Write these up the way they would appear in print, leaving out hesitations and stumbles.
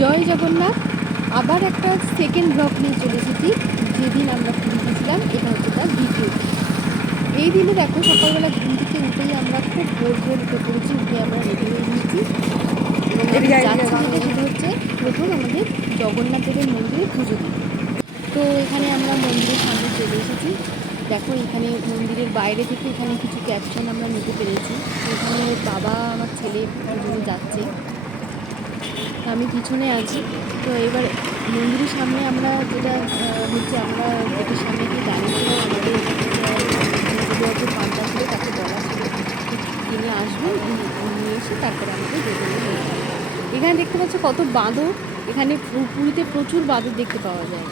জয় জগন্নাথ। আবার একটা second blog নিয়ে চলে এসেছি। যেদিন আমরা পুরী গেছিলাম, এটা হচ্ছে তার দ্বিতীয় দিন। এই দিনে দেখো, সকালবেলা ঘুম থেকে উঠেই আমরা খুব ভোর উঠে পড়েছি। উঠে আমরা রেডি হয়ে নিয়েছি এবং আমি যাচ্ছি যেটা, সেটা হচ্ছে প্রথম আমাদের জগন্নাথ দেবের মন্দিরে পুজো দিই। তো এখানে আমরা মন্দিরের সামনে চলে এসেছি। দেখো, এখানে মন্দিরের বাইরে থেকে এখানে কিছু ক্যাপশন আমরা নিতে পেরেছি। এখানে বাবা, আমার ছেলে দুজনে যাচ্ছে, আমি পিছনে আছি। তো এবার মন্দিরের সামনে আমরা যেটা হচ্ছে, আমরা গেটের সামনে গিয়ে দাঁড়িয়েছিলাম। আমাদের যে পান্তা ছিল তাকে বলা ছিল তিনি আসবেন, নিয়ে এসে তারপরে আমাদের যেতে হবে। এখানে দেখতে পাচ্ছ কত বাঁদর। এখানে পুরীতে প্রচুর বাঁদর দেখতে পাওয়া যায়।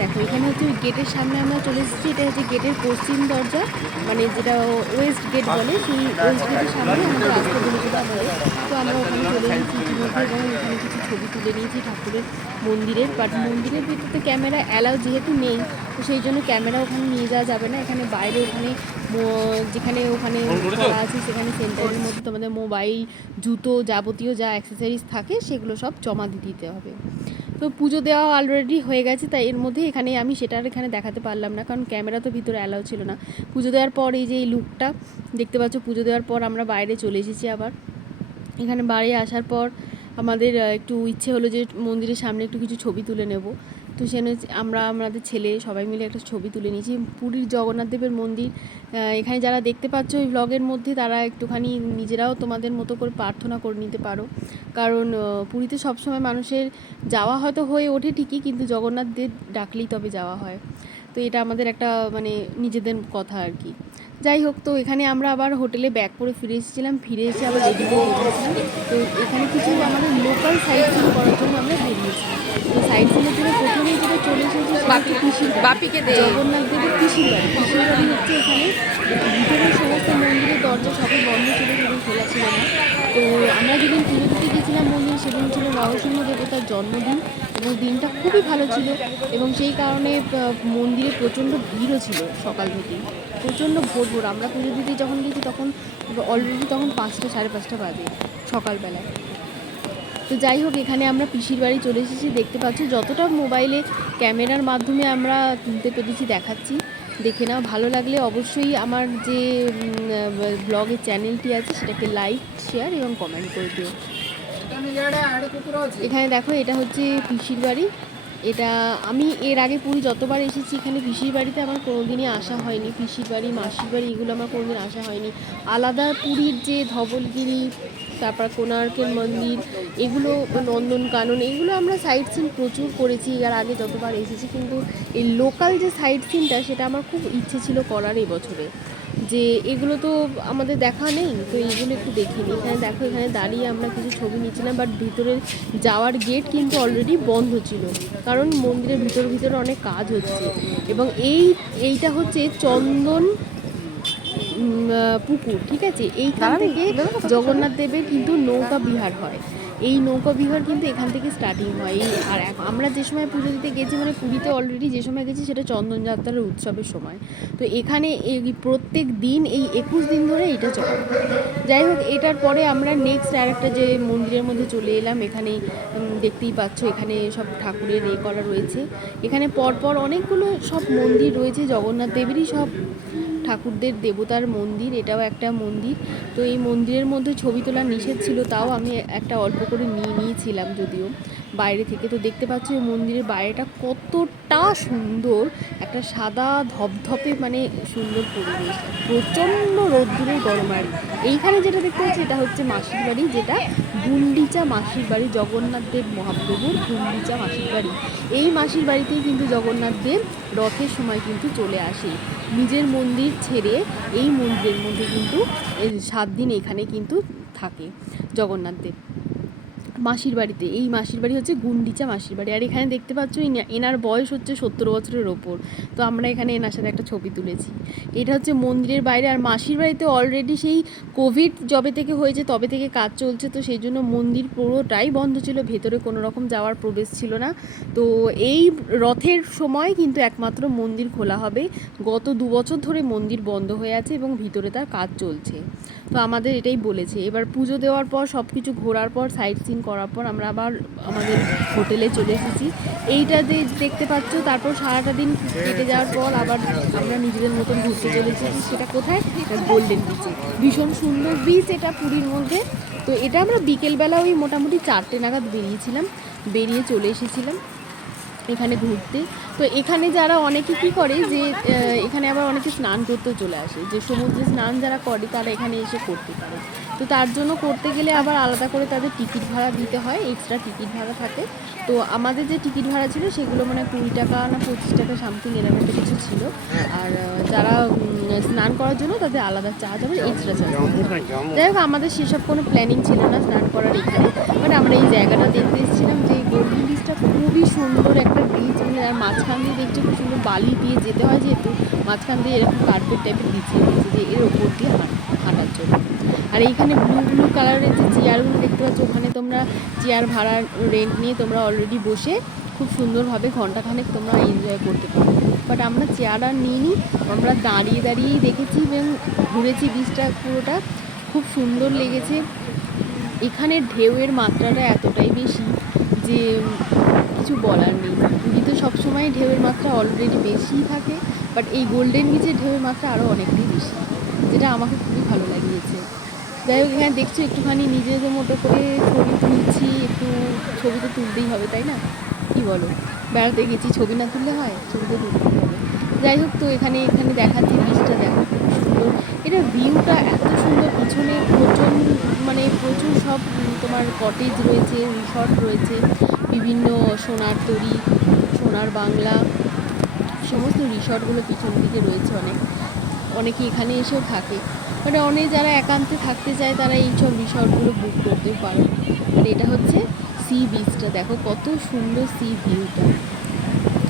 দেখো, এখানে হচ্ছে গেটের সামনে আমরা চলে এসেছি। এটা হচ্ছে গেটের পশ্চিম দরজা, মানে যেটা ওয়েস্ট গেট বলে, সেই ওয়েস্ট গেটের সামনে আমাদের রাস্তা ধরেছিল আমাদের। তো আমরা ওখানে চলে এসেছি ইতিমধ্যে এবং এখানে কিছু ছবি তুলে নিয়েছি ঠাকুরের মন্দিরের। বাট মন্দিরের ভিতরে ক্যামেরা অ্যালাউ যেহেতু নেই, তো সেই জন্য ক্যামেরা ওখানে নিয়ে যাওয়া যাবে না। এখানে বাইরে ওখানে যেখানে ওখানে করা আছে, সেখানে সেন্টারের মধ্যে তোমাদের মোবাইল, জুতো, যাবতীয় যা অ্যাক্সেসরিজ থাকে সেগুলো সব জমা দিতে হবে। তো পুজো দেওয়া অলরেডি হয়ে গেছে, তাই এর মধ্যে এখানে আমি সেটার এখানে দেখাতে পারলাম না, কারণ ক্যামেরা তো ভিতরে অ্যালাউ ছিল না। পুজো দেওয়ার পর এই যে এই লুকটা দেখতে পাচ্ছ, পুজো দেওয়ার পর আমরা বাইরে চলে এসেছি। আবার এখানে বাইরে আসার পর আমাদের একটু ইচ্ছে হলো যে মন্দিরের সামনে একটু কিছু ছবি তুলে নেব। তো সেখানে আমাদের ছেলে সবাই মিলে একটা ছবি তুলে নিয়েছি। পুরীর জগন্নাথ দেবের মন্দির এখানে যারা দেখতে পাচ্ছ ওই ব্লগের মধ্যে, তারা একটুখানি নিজেরাও তোমাদের মতো করে প্রার্থনা করে নিতে পারো। কারণ পুরীতে সবসময় মানুষের যাওয়া হয়তো হয়ে ওঠে ঠিকই, কিন্তু জগন্নাথ দেব ডাকলেই তবে যাওয়া হয়। তো এটা আমাদের একটা মানে নিজেদের কথা আর কি। যাই হোক, তো এখানে আমরা আবার হোটেলে ব্যাক করে ফিরে এসেছিলাম। ফিরে এসে আবার রেডি হয়ে বেরিয়েছিলাম। তো এখানে কিছু আমাদের লোকাল সাইট সিন করার জন্য আমরা বেরিয়েছি। তো সাইট সিনের জন্য প্রথমেই যেটা চলে এসেছি, সেটা হচ্ছে পিসির বাড়ি, জগন্নাথ দেবের পিসির বাড়ি। পিসির বাড়ি হচ্ছে এখানে ভিতরের সমস্ত মন্দিরের দরজা সবই বন্ধ ছিল, সেদিন খোলা ছিল না। তো আমরা যেদিন পুজো দিতে গেছিলাম মন্দিরে, সেদিন ছিল নরসিংহ দেবতার জন্মদিন এবং দিনটা খুবই ভালো ছিল। এবং সেই কারণে মন্দিরে প্রচণ্ড ভিড়ও ছিল সকাল থেকেই, প্রচণ্ড ভোর। আমরা পুজো দিতে যখন গেছি তখন অলরেডি তখন 5টা, 5:30 বাজে সকালবেলায়। তো যাই হোক, এখানে আমরা পিসির বাড়ি চলে এসেছি। দেখতে পাচ্ছি যতটা মোবাইলে ক্যামেরার মাধ্যমে আমরা তুলতে পেরেছি দেখাচ্ছি। দেখে নাও, ভালো লাগলে অবশ্যই আমার যে ব্লগের চ্যানেলটি আছে সেটাকে লাইক, শেয়ার এবং কমেন্ট করে দিও। এখানে দেখো, এটা হচ্ছে পিসির বাড়ি। এটা আমি এর আগে পুরী যতবার এসেছি, এখানে পিসির বাড়িতে আমার কোনোদিনই আসা হয়নি। পিসির বাড়ি, মাসির বাড়ি এগুলো আমার কোনোদিন আসা হয়নি। আলাদা পুরীর যে ধবলগিরি, তারপর কোণার্কের মন্দির, এগুলো নন্দনকানন, এগুলো আমরা সাইট সিন প্রচুর করেছি এর আগে যতবার এসেছি। কিন্তু এই লোকাল যে সাইট সিনটা, সেটা আমার খুব ইচ্ছে ছিল করার এই বছরে, যে এগুলো তো আমাদের দেখা নেই, তো এইগুলো একটু দেখিনি। এখানে দেখো, এখানে দাঁড়িয়ে আমরা কিছু ছবি নিচ্ছিলাম। বাট ভিতরে যাওয়ার গেট কিন্তু অলরেডি বন্ধ ছিল, কারণ মন্দিরের ভিতরে অনেক কাজ হচ্ছে। এবং এইটা হচ্ছে চন্দন পুকুর, ঠিক আছে। এইখান থেকে জগন্নাথ দেবের কিন্তু নৌকা বিহার হয়। এই নৌকা বিহার কিন্তু এখান থেকে স্টার্টিং হয়। আর আমরা যে সময় পুজো দিতে গেছি, মানে পুরীতে অলরেডি যে সময় গেছি, সেটা চন্দনযাত্রার উৎসবের সময়। তো এখানে এই প্রত্যেক দিন, এই 21 দিন ধরে এটা চলে। যাই হোক, এটার পরে আমরা নেক্সট আরেকটা যে মন্দিরের মধ্যে চলে এলাম। এখানে দেখতেই পাচ্ছ, এখানে সব ঠাকুরের করা রয়েছে। এখানে পরপর অনেকগুলো সব মন্দির রয়েছে, জগন্নাথ দেবেরই সব ঠাকুরদের দেবতার মন্দির। এটাও একটা মন্দির। তো এই মন্দিরের মধ্যে ছবি তোলা নিষেধ ছিল, তাও আমি একটা অল্প করে নিয়েছিলাম যদিও বাইরে থেকে। তো দেখতে পাচ্ছ এই মন্দিরের বাইরেটা কতটা সুন্দর, একটা সাদা ধপধপে মানে সুন্দর পরিবেশ, প্রচণ্ড রোদ্দুরের গরম। আর এইখানে যেটা দেখতে পাচ্ছি, এটা হচ্ছে মাসির বাড়ি, যেটা গুন্ডিচা মাসির বাড়ি, জগন্নাথ দেব মহাপ্রভুর গুন্ডিচা মাসির বাড়ি। এই মাসির বাড়িতেই কিন্তু জগন্নাথ দেব রথের সময় কিন্তু চলে আসে, নিজের মন্দির ছেড়ে এই মন্দিরের মধ্যে কিন্তু 7 দিন এখানে কিন্তু থাকে জগন্নাথ দেব মাসির বাড়িতে। এই মাসির বাড়ি হচ্ছে গুন্ডিচা মাসির বাড়ি। আর এখানে দেখতে পাচ্ছ এনার বয়স হচ্ছে 70 বছরের ওপর। তো আমরা এখানে এনার সাথে একটা ছবি তুলেছি। এটা হচ্ছে মন্দিরের বাইরে। আর মাসির বাড়িতে অলরেডি সেই কোভিড যবে থেকে হয়েছে তবে থেকে কাজ চলছে, তো সেই জন্য মন্দির পুরোটাই বন্ধ ছিল, ভেতরে কোনো রকম যাওয়ার প্রবেশ ছিল না। তো এই রথের সময় কিন্তু একমাত্র মন্দির খোলা হবে। গত 2 বছর ধরে মন্দির বন্ধ হয়ে আছে এবং ভিতরে তার কাজ চলছে। তো আমাদের এটাই বলেছে। এবার পুজো দেওয়ার পর সব কিছু ঘোরার পর সাইট সিন করার পর আমরা আবার আমাদের হোটেলে চলে এসেছি। এইটা দেখতে পাচ্ছ। তারপর সারাটা দিন কেটে যাওয়ার পর আবার আমরা নিজেদের মতন ঘুরতে চলে এসেছি। সেটা কোথায়? গোল্ডেন বিচে। ভীষণ সুন্দর বিচ এটা পুরীর মধ্যে। তো এটা আমরা বিকেলবেলা ওই মোটামুটি 4টে নাগাদ বেরিয়ে চলে এসেছিলাম এখানে ঘুরতে। তো এখানে যারা অনেকে কী করে যে এখানে আবার অনেকে স্নান করতেও চলে আসে, যে সমুদ্রে স্নান যারা করে তারা এখানে এসে করতে পারে। তো তার জন্য করতে গেলে আবার আলাদা করে তাদের টিকিট ভাড়া দিতে হয়, এক্সট্রা টিকিট ভাড়া থাকে। তো আমাদের যে টিকিট ভাড়া ছিল সেগুলো মানে 20 টাকা না 25 টাকা সামথিং এরকম একটা কিছু ছিল। আর যারা স্নান করার জন্য তাদের আলাদা চার্জ আবার এক্সট্রা চার্জ। যাই হোক আমাদের সেসব কোনো প্ল্যানিং ছিল না স্নান করার এখানে, বাট আমরা এই জায়গাটা দেখতে এসেছিলাম যে গোল্ডেন বিচটা খুবই সুন্দর একটা বিচ। মানে আর মাঝখান দিয়ে দেখছি খুব সুন্দর বালি দিয়ে যেতে হয়, যেহেতু মাঝখান দিয়ে এরকম কার্পেট টাইপের বিছিয়ে দিয়েছে যে এর ওপর দিয়ে হাঁটার জন্য। আর এইখানে ব্লু কালারের যে চেয়ারগুলো দেখতে পাচ্ছ, ওখানে তোমরা চেয়ার ভাড়া রেন্ট নিয়ে তোমরা অলরেডি বসে খুব সুন্দরভাবে ঘন্টাখানেক তোমরা এনজয় করতে পারো। বাট আমরা চেয়ার আর নিইনি, আমরা দাঁড়িয়েই দেখেছি এবং ঘুরেছি বিচটা পুরোটা। খুব সুন্দর লেগেছে। এখানে ঢেউয়ের মাত্রাটা এতটাই বেশি যে কিছু বলার নেই। পুরীতে সবসময় ঢেউয়ের মাত্রা অলরেডি বেশিই থাকে, বাট এই গোল্ডেন বিচের ঢেউয়ের মাত্রা আরও অনেকটাই বেশি, যেটা আমাকে খুবই ভালো লাগিয়েছে। যাই হোক এখানে দেখছো একটুখানি নিজেদের মতো করে ছবি তুলছি, একটু ছবি তো তুলতেই হবে তাই না, কি বলো? বেড়াতে গেছি, ছবি না তুললে হয়? ছবি তো তুলতেই হবে। যাই হোক তো এখানে দেখাচ্ছি বিচটা, দেখো খুব সুন্দর। এটা ভিউটা এত সুন্দর, পিছনে প্রচুর সব তোমার কটেজ রয়েছে, রিসর্ট রয়েছে, বিভিন্ন সোনার তরী, সোনার বাংলা, সমস্ত রিসর্টগুলো পিছন দিকে রয়েছে। অনেকে এখানে এসেও থাকে, মানে অনেক যারা একান্তে থাকতে চায় তারা এইসব রিসর্টগুলো বুক করতেও পারে। আর এটা হচ্ছে সি বিচটা, দেখো কত সুন্দর সি ভিউটা,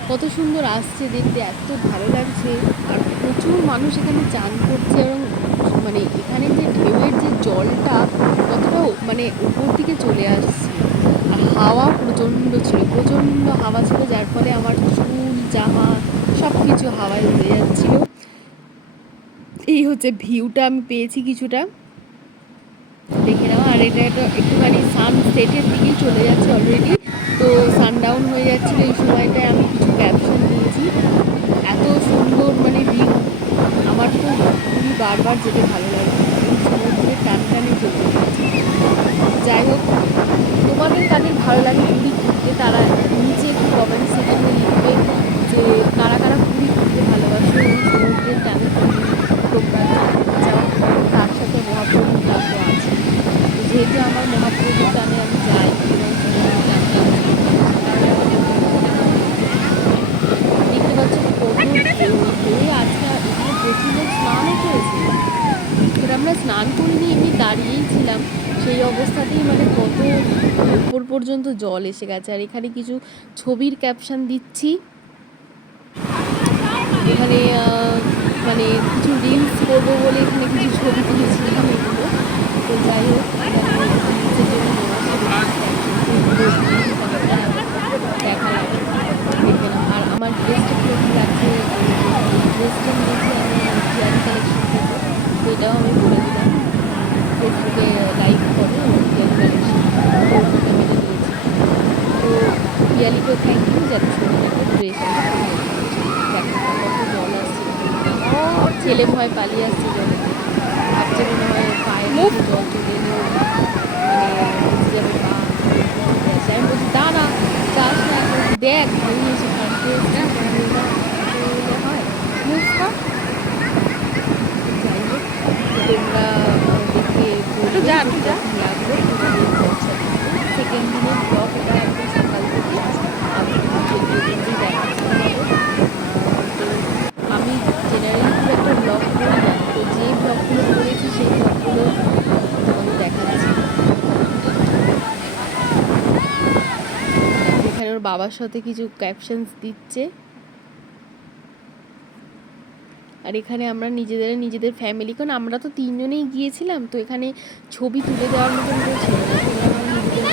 কত সুন্দর আসছে দেখতে, এত ভালো লাগছে। আর প্রচুর মানুষ এখানে চান করছে, এবং মানে এখানে যে ঢেউয়ের যে জলটা কতটা মানে উপর দিকে চলে আসছে। আর হাওয়া প্রচণ্ড হাওয়া ছিল, যার ফলে আমার চুল জামা সব কিছু হাওয়ায় উড়ে যাচ্ছিল। এই হচ্ছে ভিউটা আমি পেয়েছি কিছুটা, দেখে নাও। আর এটা একটুখানি সানসেটের দিকেই চলে যাচ্ছে অলরেডি, তো সানডাউন হয়ে যাচ্ছিলো এই সময়টায়। আমি কিছু ক্যাপশন দিয়েছি, এত সুন্দর মানে ভিউ, আমার তো খুবই বারবার যেতে ভালো লাগে, সমুদ্রের টানে যেতে। যাই হোক তোমাদের কাদের ভালো লাগে পুরী ঘুরতে তারা নিচে একটু কমেন্ট সেকশনে লিখবে যে কারা পুরী ঘুরতে ভালোবাসো এবং সমুদ্রের টানে তোমরা যাও। তার সাথে মহাপ্রভুর টান তো আছে, যেহেতু আমার মহাপ্রভুর টানে আমি যাই এবং সমুদ্রের টানটা দেখতে পাচ্ছ কত ঢেউ। আজকে এখানে প্রচুর লোক স্নানও করেছে, এবার আমরা স্নান করিনি, এমনি দাঁড়িয়েই ছিলাম, সেই অবস্থাতেই মানে কত উপর পর্যন্ত জল এসে গেছে। আর এখানে কিছু ছবির ক্যাপশন দিচ্ছি, এখানে মানে কিছু রিলস করবো বলে এখানে কিছু ছবি তুলেছিলাম এগুলো। তো যাই হোক দেখালাম, দেখে নাও। আর আমার ড্রেসটা খুব লাগছে, ড্রেসটা নিয়েছি আমি জিয়ারি কালেকশন থেকে, তো এটাও আমি বলে দিলাম, ফেসবুকে লাইক করো জিয়ারি কালেকশন, আমি এটা নিয়েছি। তো পিয়ালিকেও থ্যাংক ইউ যাতে সুন্দর একটা ড্রেস আমি দেখো কত জল আসছে, ছেলে ভয় পালিয়ে আসছে জলে, ভাবছে মনে হয় পায়ে জল চলে এলো, মানে বুঝতে যাবে পা। আমি বলছি দাঁড়া যাস না, দেখ আমি এসে কাঁদতে হয় মুভ কর। যাই হোক তোমরা দেখে লাগবে সেকেন্ড দিনের ব্লগ, এটা একদম সকাল থেকে আমি আমি জেনারেলি খুব একটা ব্লগ করি না, তো যে ব্লগগুলো করেছি সেই ব্লগগুলো তোমাদের দেখাচ্ছি। এখানে ওর বাবার সাথে কিছু ক্যাপশনস দিচ্ছে। আর এখানে আমরা নিজেদের ফ্যামিলি, কারণ আমরা তো 3 জনেই গিয়েছিলাম, তো এখানে ছবি তুলে দেওয়ার মতন কেউ ছিল না, নিজেরা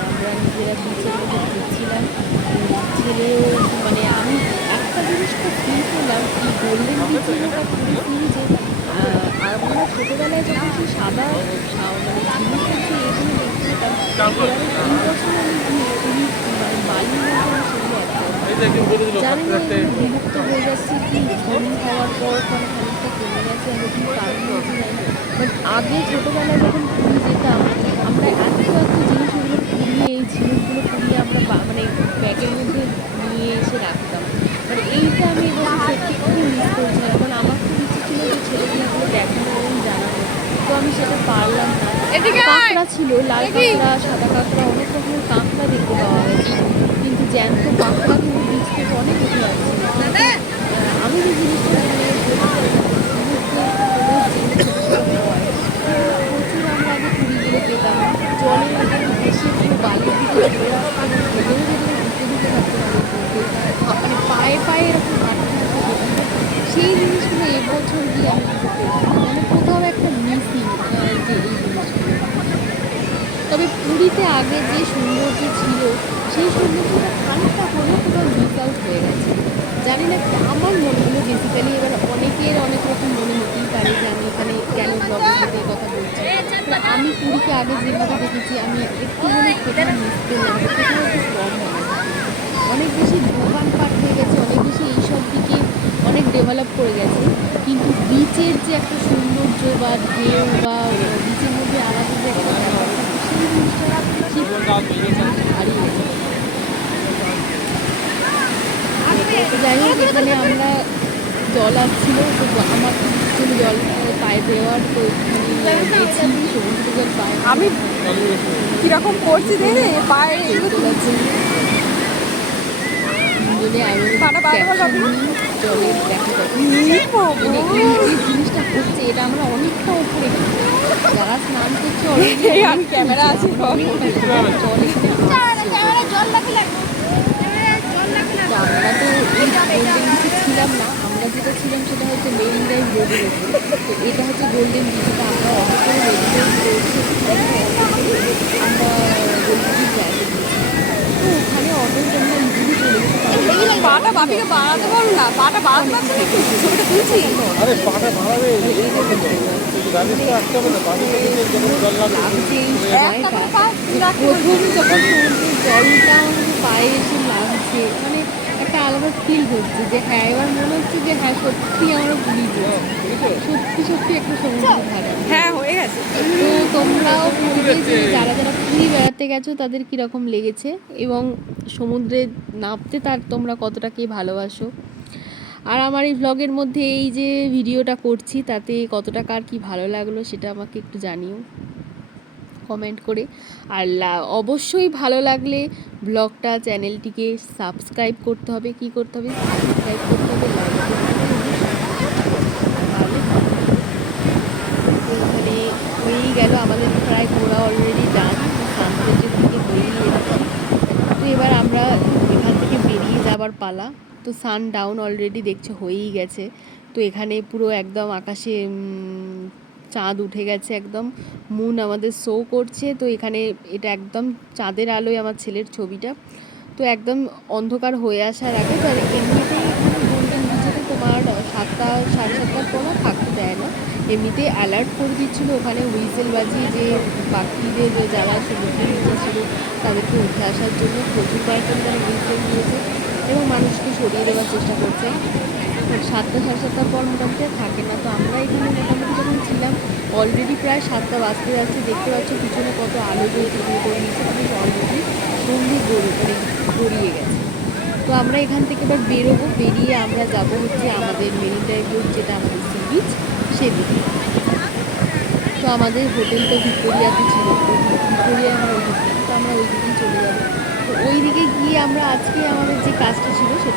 আমরা নিজেরা বিচের মধ্যে ঘুরছিলাম। ছেলেও মানে আমি একটা জিনিস খুব ফিল করলাম, এই গোল্ডেন ছোটোবেলায় যখন সেই সাদা মানে ঝিনুক হচ্ছে এগুলো দেখতে পেতাম, এবার এই বছর আমি পুরী মানে বালির মধ্যে আমি সেগুলো জানি না এগুলো বিলুপ্ত হয়ে যাচ্ছে কি ঝড় হওয়ার পর মানে খানিকটা কমে গেছে, আমি কি কারণ হয়েছে জানি না। বাট আগে ছোটোবেলায় যখন পুরী যেতাম আমরা এত এত জিনিস ওগুলো পুড়িয়ে এই ঝিনুকগুলো পুড়িয়ে আমরা মানে ব্যাগের মধ্যে নিয়ে এসে রাখতাম। মানে এইটা আমি এবছর সত্যি খুব মিস করছিলাম, কারণ আমার খুব ইচ্ছে ছিল যে ছেলেগুলো দেখানো এবং জানানো, তো আমি সেটা পারলাম না। কাঁকড়া ছিল, লাল কাঁকড়া, সাদা কাঁকড়া, অনেক রকমের কাঁকড়া দেখতে পাওয়া গেছে, কিন্তু জ্যান্ত কাঁকড়া কিন্তু বীজ থেকে অনেক উঠে আসছে। আমি যে জিনিসটা মানে প্রচুর আমরা আগে পুরীগুলো পেতাম, জলের আগে ভেসে পুরো বালির ভিতরে চলে আসতাম, ভেতরে ভেতরে ঢুকে থাকতো মানে পায়ে পায়ে এরকম হাঁটতে হাঁটতে পেতাম। সেই জিনিসগুলো এবছর গিয়ে আমি কিছু পেলাম না, মানে কোথাও একটা মিসিং যে এই জিনিসগুলো। তবে পুরীতে আগে যে সৌন্দর্য ছিল সেই সৌন্দর্যটা খানিকটা হলেও কোথাও মিস আউট হয়ে গেছে, জানি না। আমার মনে হলো বেসিক্যালি, এবার অনেকের অনেক রকম মনে হতেই পারে যে আমি এখানে কেন ব্লগের সাথে কথা বলছি। আমি পুরীকে আগে যেভাবে দেখেছি আমি একটু মনে কোথাও মিস করলাম, কোথাও একটু কম হয়ে গেছে, অনেক বেশি দোকানপাট হয়ে গেছে, অনেক বেশি এইসব দিকে অনেক ডেভেলপ করে গেছে, কিন্তু বিচের যে একটা সৌন্দর্য বা ঢেউ বা বিচের মধ্যে আলাদা যে একটা ব্যাপার থাকে সেই জিনিসটা ঠিক হারিয়ে গেছে। যাই হোক, এখানে আমরা জল আসছিল, তো আমার খুব জল পায়ে দেওয়ার, তো এখানে গেছি সমুদ্র জল পায়ে আমি কিরকম করছি দেখে পায়ে এগুলো তুলেছি। যদি জলের দেখা যাচ্ছে মানে এই যে জিনিসটা হচ্ছে এটা আমরা অনেকটা উপরে, যারা স্নান করছে অলরেডি আমি ক্যামেরা আছে জল আমরা তো এই গোল্ডেন বিচে ছিলাম না, আমরা যেটা ছিলাম সেটা হচ্ছে মেরিন ড্রাইভ রোডের উপরে, তো এটা হচ্ছে গোল্ডেন বিচ, এটা আমরা অটো করে মেরিন ড্রাইভ রোড আমরা গোল্ডেন বিচ জায়গা দিয়েছি। তো ওখানে অটোর জন্য ইজিলি চলে গেছে, পাটা বাপিকে বাড়াতে পারো না, পাটা বাড়াতে পারছো না, ছবিটা তুলছি। আরে পাটা বাড়াবে প্রথম যখন সমুদ্রের জলটা আমাদের পায়ে এসে লাগছে, মানে একটা আলাদা ফিল হচ্ছে যে হ্যাঁ, এবার মনে হচ্ছে যে হ্যাঁ সত্যি আমরা পুরীতে সত্যি সত্যি একটা সমুদ্রের ধারে। হ্যাঁ হয়ে গেছে। তো তোমরাও পুরীতে যে যারা যারা পুরী বেড়াতে গেছো তাদের কীরকম লেগেছে এবং সমুদ্রে নামতে তার তোমরা কতটা কি ভালোবাসো, আর আমার এই ব্লগের মধ্যে এই যে ভিডিওটা করছি তাতে কতটা কার কী ভালো লাগলো সেটা আমাকে একটু জানিও কমেন্ট করে। আর অবশ্যই ভালো লাগলে ব্লগটা চ্যানেলটিকে সাবস্ক্রাইব করতে হবে, কি করতে হবে, সাবস্ক্রাইব করতে হবে, লাইক করতে হবে, তাহলে এখানে হয়েই গেল আমাদের প্রায় ঘোরা অলরেডি ডান, সানসেটের দিকে হয়েই এসেছি। তো এবার আমরা এখান থেকে বেরিয়ে যাবার পালা। তো সান ডাউন অলরেডি দেখছো হয়েই গেছে, তো এখানে পুরো একদম আকাশে চাঁদ উঠে গেছে, একদম মুন আমাদের শো করছে। তো এখানে এটা একদম চাঁদের আলোয় আমার ছেলের ছবিটা, তো একদম অন্ধকার হয়ে আসার আগে। তো এমনিতেই এখানে গোল্ডেন বিচেতে তোমার 7টা 7:30টার পর থাকতে দেয় না, এমনিতে অ্যালার্ট করে দিচ্ছিলো ওখানে হুইসেল বাজিয়ে যে পাখিদের যারা সমুদ্রের নিচে ছিল তাদেরকে উঠে আসার জন্য প্রচুর কয়েকজন তারা হুইসেল দিয়েছে এবং মানুষকে সরিয়ে দেওয়ার চেষ্টা করছে। 7টা 7:30টার পর মোটামুটি থাকে না। তো আমরা এখানে মোটামুটি যখন ছিলাম অলরেডি প্রায় 7টা বাজতে যাচ্ছে, দেখতে পাচ্ছ পিছনে কত আলো জ্বলছে, করে নিচ্ছে, কিন্তু অলরেডি সন্ধে গড়িয়ে গেছে। তো আমরা এখান থেকে এবার বেরোবো, বেরিয়ে আমরা যাব হচ্ছে আমাদের মেরিন ড্রাইভ রোড, যেটা আমাদের সি বিচ, সেদিকে। তো আমাদের হোটেলটা ভিক্টোরিয়াতে ছিল, তো ভিক্টোরিয়া আমরা ওই দিকে, তো আমরা ওই দিকেই চলে যাবো। তো ওই দিকে গিয়ে আমরা আজকে আমাদের যে কাজটা ছিল সেটা